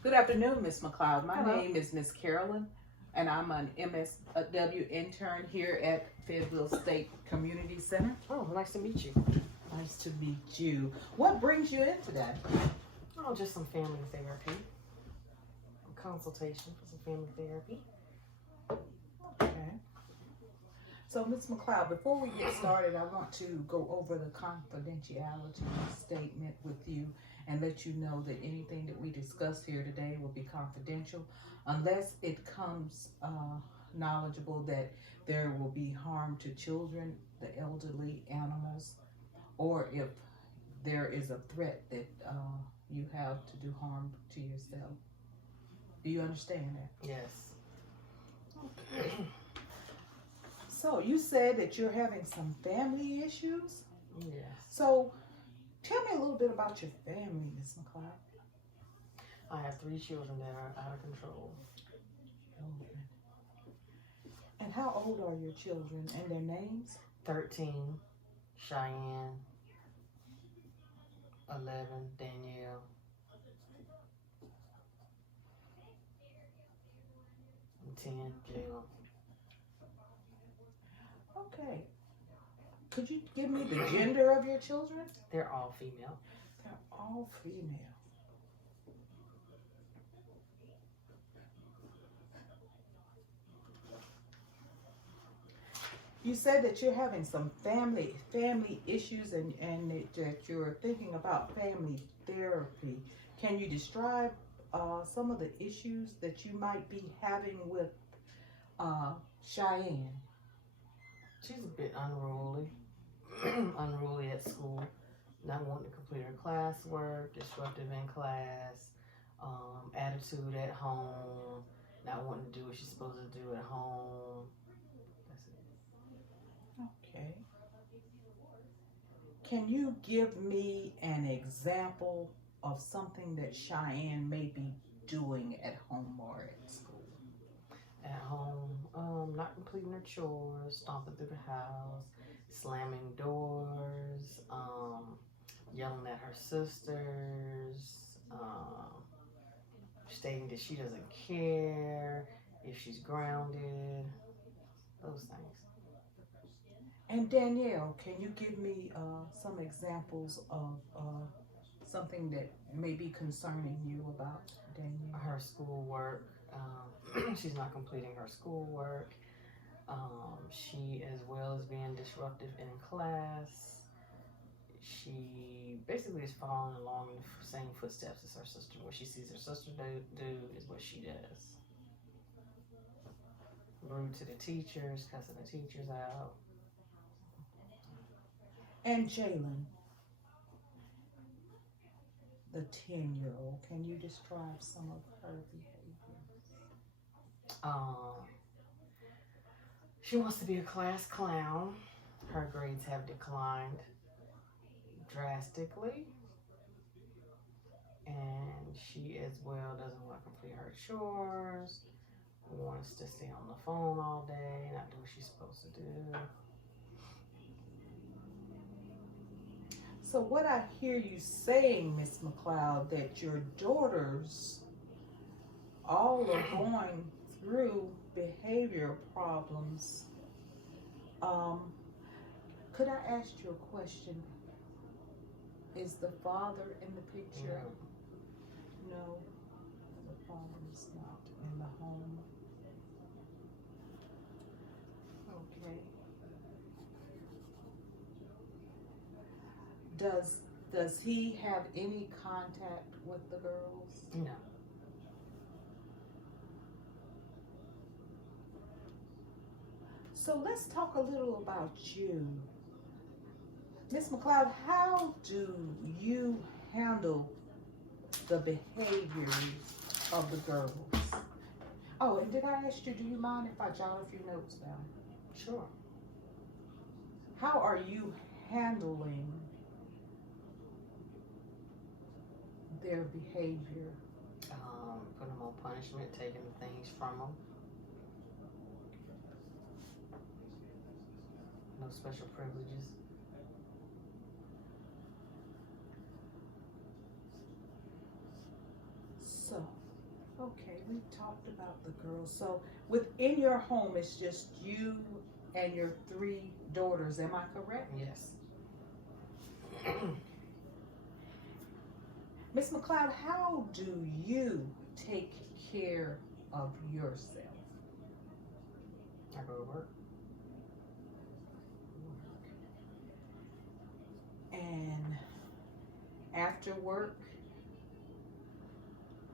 Good afternoon, Miss McLeod. My Hello. name is Miss Carolyn, and I'm an MSW intern here at Fayetteville State Community Center. Oh, nice to meet you. Nice to meet you. What brings you in today? Oh, just some family therapy. A consultation for some family therapy. Okay. So, Miss McLeod, before we get started, I want to go over the confidentiality statement with you and let you know that anything that we discuss here today will be confidential unless it comes knowledgeable that there will be harm to children, the elderly, animals, or if there is a threat that you have to do harm to yourself. Do you understand that? Yes. Okay. So you said that you're having some family issues. Yes. So tell me a little bit about your family, Miss McLeod. I have 3 children that are out of control. Children. And how old are your children and their names? 13, Cheyenne. 11, Danielle. And 10, Jayla. Okay. Could you give me the gender of your children? They're all female. They're all female. You said that you're having some family issues and that you're thinking about family therapy. Can you describe some of the issues that you might be having with Cheyenne? She's a bit unruly. Unruly at school. Not wanting to complete her classwork, disruptive in class, attitude at home, not wanting to do what she's supposed to do at home. That's it. Okay. Can you give me an example of something that Cheyenne may be doing at home or at school? At home, not completing her chores, stomping through the house, slamming doors, yelling at her sisters, stating that she doesn't care if she's grounded, those things. And Danielle, can you give me some examples of something that may be concerning you about Danielle? Her schoolwork, she's not completing her schoolwork. She, as well as being disruptive in class, she basically is following along in the same footsteps as her sister. What she sees her sister do is what she does. Rude to the teachers, cussing the teachers out. And Jalen, the 10-year-old, can you describe some of her behaviors? She wants to be a class clown. Her grades have declined drastically. And she as well doesn't want to complete her chores, wants to stay on the phone all day, not do what she's supposed to do. So what I hear you saying, Miss McLeod, that your daughters all are going through behavior problems. Could I ask you a question? Is the father in the picture? No, the father is not in the home. Okay. Does he have any contact with the girls? No. So let's talk a little about you. Miss McLeod, how do you handle the behaviors of the girls? Oh, and did I ask you, do you mind if I jot a few notes down? Sure. How are you handling their behavior? Putting them on punishment, taking things from them. No special privileges. So, Okay, we talked about the girls. So within your home, it's just you and your 3 daughters. Am I correct? Yes. Miss McLeod, how do you take care of yourself? I go to work. And after work,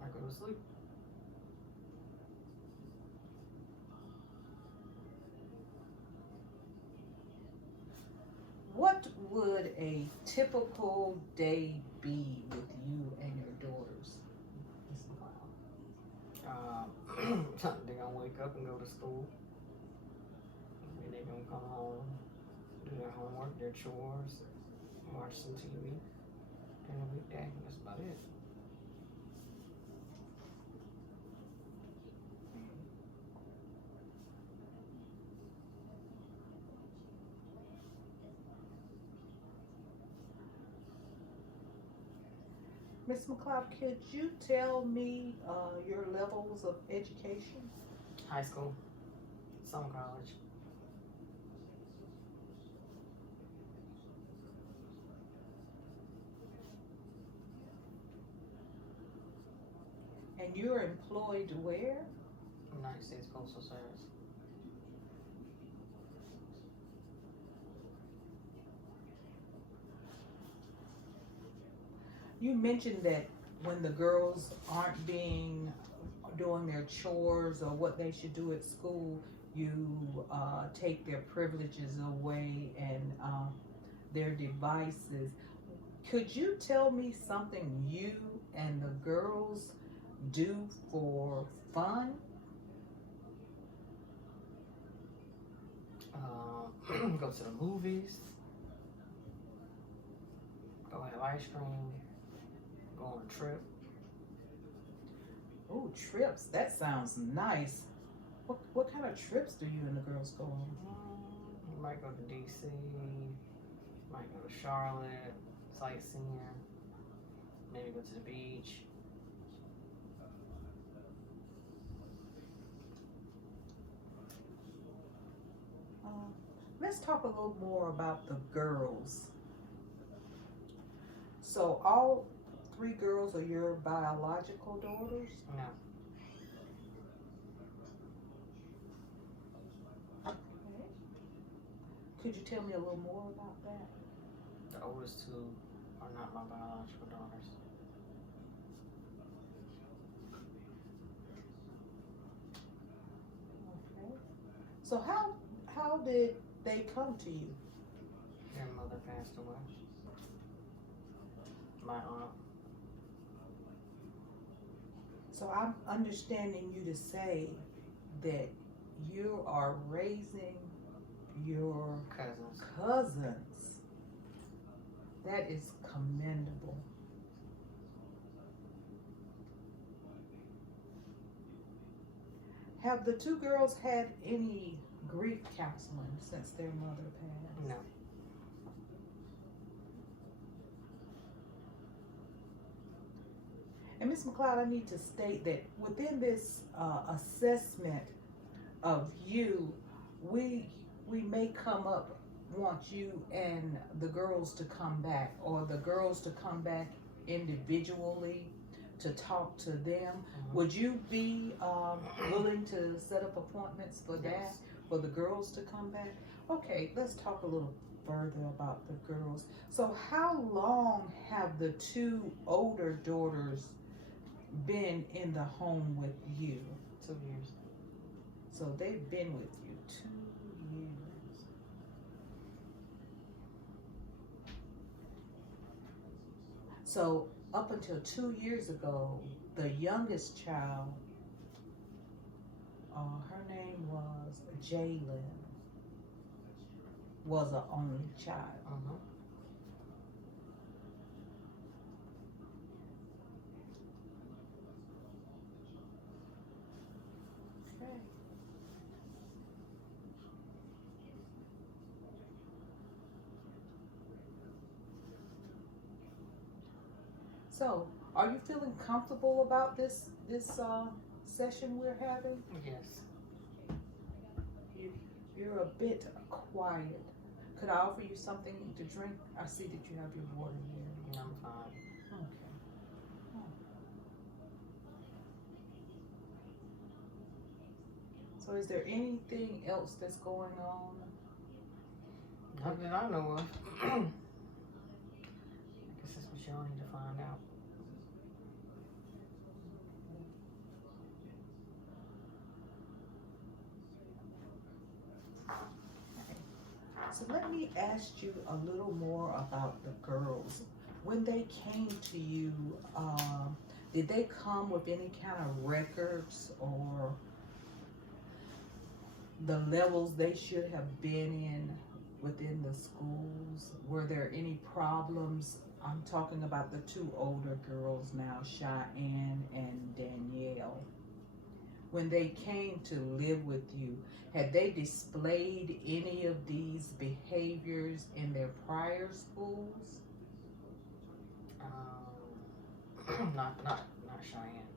I go to sleep. what would a typical day be with you and your daughters, Miss McLeod? They gonna wake up and go to school. Then they gonna come home, do their homework, their chores, watch some TV. And a weekday. That's about it. Miss McLeod, could you tell me your levels of education? High school, some college. And you're employed where? United States Postal Service. You mentioned that when the girls aren't doing their chores or what they should do at school, you take their privileges away and their devices. Could you tell me something you and the girls do for fun? Go to the movies. Go have ice cream. Go on a trip. Oh, trips. That sounds nice. What kind of trips do you and the girls go on? You might go to DC. Might go to Charlotte. Sightseeing. Maybe go to the beach. Let's talk a little more about the girls. So all 3 girls are your biological daughters? No. Okay. Could you tell me a little more about that? The oldest 2 are not my biological daughters. Okay. So how did they come to you? Their mother passed away. My aunt. So I'm understanding you to say that you are raising your cousins. That is commendable. Have the 2 girls had any grief counseling since their mother passed? No. And Ms. McLeod, I need to state that within this assessment of you, we may want you and the girls to come back, or the girls to come back individually to talk to them. Mm-hmm. Would you be willing to set up appointments for that, Yes. for the girls to come back? Okay, let's talk a little further about the girls. So how long have the 2 older daughters been in the home with you? 2 years. So they've been with you 2 years. So up until 2 years ago, the youngest child, her name was Jalen, was an only child. Mm-hmm. Okay. So Are you feeling comfortable about this session we're having? Yes. You're a bit quiet. Could I offer you something to drink? I see that you have your water here. I'm fine. Okay. Oh. So is there anything else that's going on? Not that I know of. I guess that's what y'all need to find out. So let me ask you a little more about the girls. When they came to you, did they come with any kind of records or the levels they should have been in within the schools? Were there any problems? I'm talking about the two older girls now, Cheyenne and Danielle. When they came to live with you, had they displayed any of these behaviors in their prior schools? Not Cheyenne.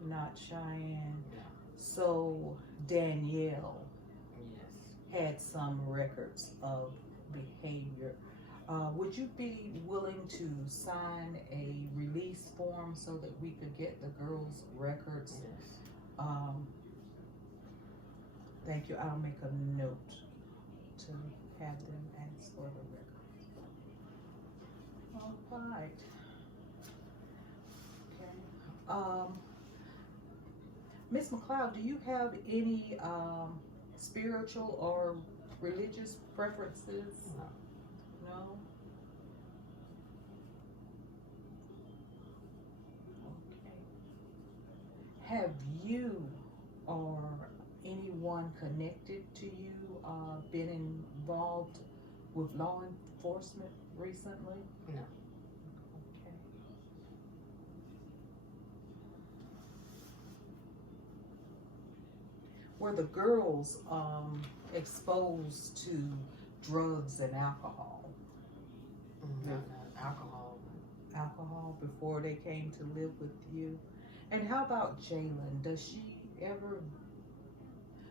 Not Cheyenne. No. So Danielle Yes. had some records of behavior. Would you be willing to sign a release form so that we could get the girls' records? Yes. Thank you. I'll make a note to have them ask for the records. All right. Okay. Miss McLeod, do you have any spiritual or religious preferences? No. No? Okay. Have you or anyone connected to you been involved with law enforcement recently? No. Okay. Were the girls exposed to drugs and alcohol? Not alcohol. Alcohol before they came to live with you? And how about Jalen? Does she ever?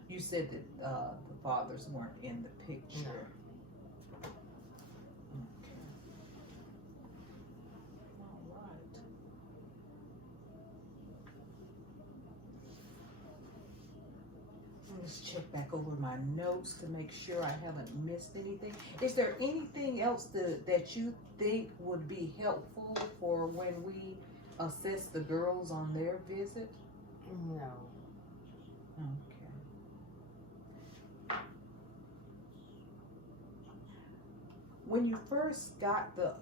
You said that the fathers weren't in the picture. No. Okay. All right. Let's check back over my notes to make sure I haven't missed anything. Is there anything else that you think would be helpful for when we assess the girls on their visit? No. Okay. When you first got the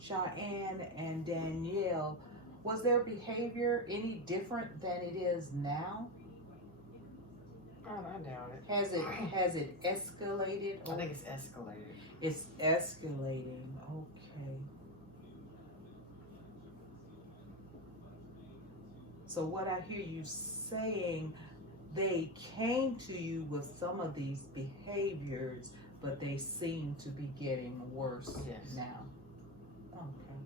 Cheyenne and Danielle, was their behavior any different than it is now? I doubt it. Has it escalated? I think it's escalated. It's escalating. Okay. So what I hear you saying, they came to you with some of these behaviors, but they seem to be getting worse Yes. now. Okay.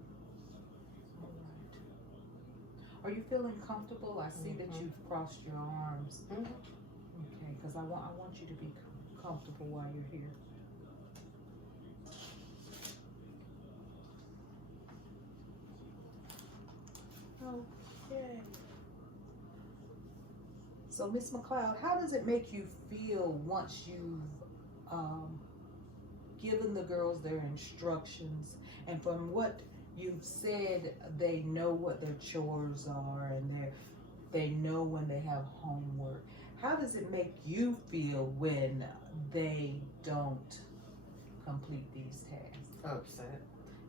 All right. Are you feeling comfortable? I see that you've crossed your arms. Okay, because I want you to be comfortable while you're here. Okay. So, Miss McLeod, how does it make you feel once you've given the girls their instructions, and from what you've said, they know what their chores are and they know when they have homework? How does it make you feel when they don't complete these tasks? Upset.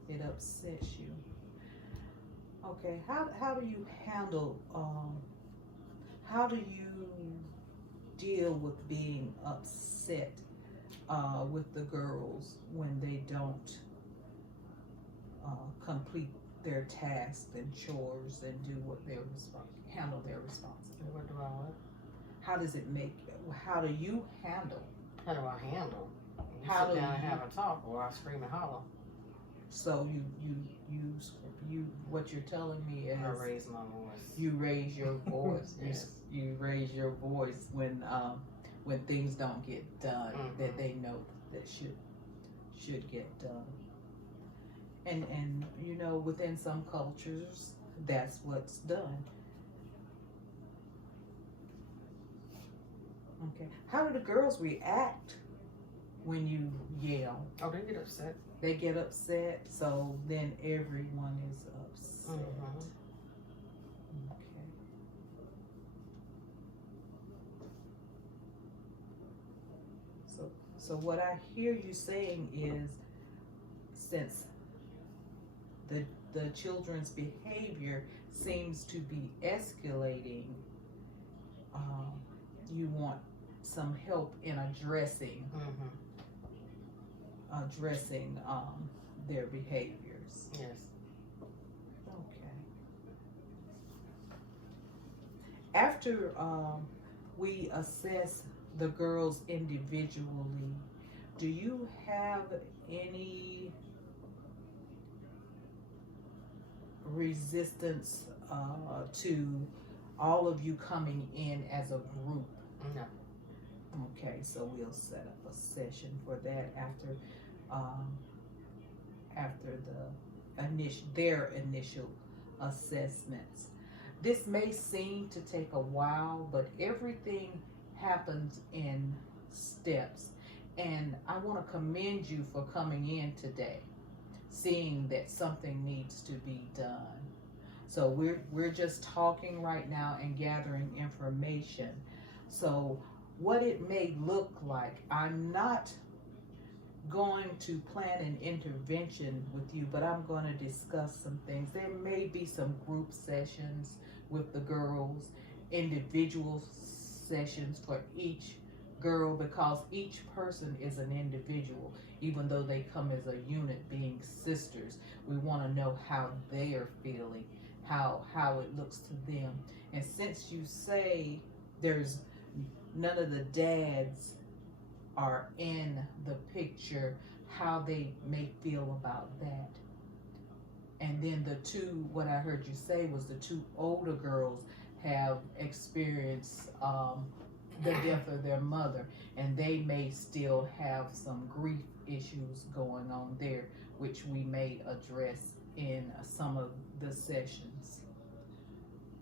It upsets you. Okay, how do you handle, how do you deal with being upset with the girls when they don't complete their tasks and chores and do what they're handle their responsibilities? What do I want? How does it make? How do you handle? How do I handle? You How sit do down and you- have a talk, or I scream and holler. So what you're telling me is I raise my voice. you raise your voice. Yes. You raise your voice when things don't get done that they know that should get done. And you know, within some cultures, that's what's done. Okay. How do the girls react when you yell? Oh, they get upset. They get upset, so then everyone is upset. Okay. So what I hear you saying is, since the children's behavior seems to be escalating, you want some help in addressing their behaviors. Yes. Okay. After we assess the girls individually, do you have any resistance to all of you coming in as a group? No. Okay, so we'll set up a session for that after their initial assessments. This may seem to take a while, but everything happens in steps. And I want to commend you for coming in today, seeing that something needs to be done. So we're just talking right now and gathering information. So what it may look like, I'm not going to plan an intervention with you, but I'm going to discuss some things. There may be some group sessions with the girls, individual sessions for each girl, because each person is an individual. Even though they come as a unit being sisters, we want to know how they are feeling, how it looks to them. And since you say there's none of the dads are in the picture, how they may feel about that. And then what I heard you say was the two older girls have experienced the death of their mother, and they may still have some grief issues going on there, which we may address in some of the sessions.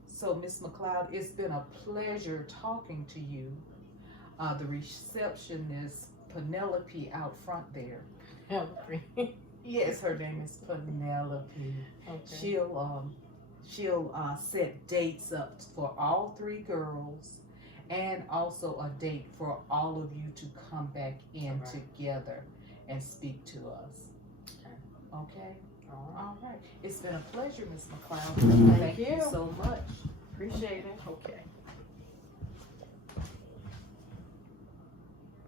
So, Miss McLeod, it's been a pleasure talking to you. The receptionist, Penelope, out front there. Yes, her name is Penelope. Okay. She'll set dates up for all three girls, and also a date for all of you to come back in together and speak to us. Okay? All right. It's been a pleasure, Miss McLeod. Thank you so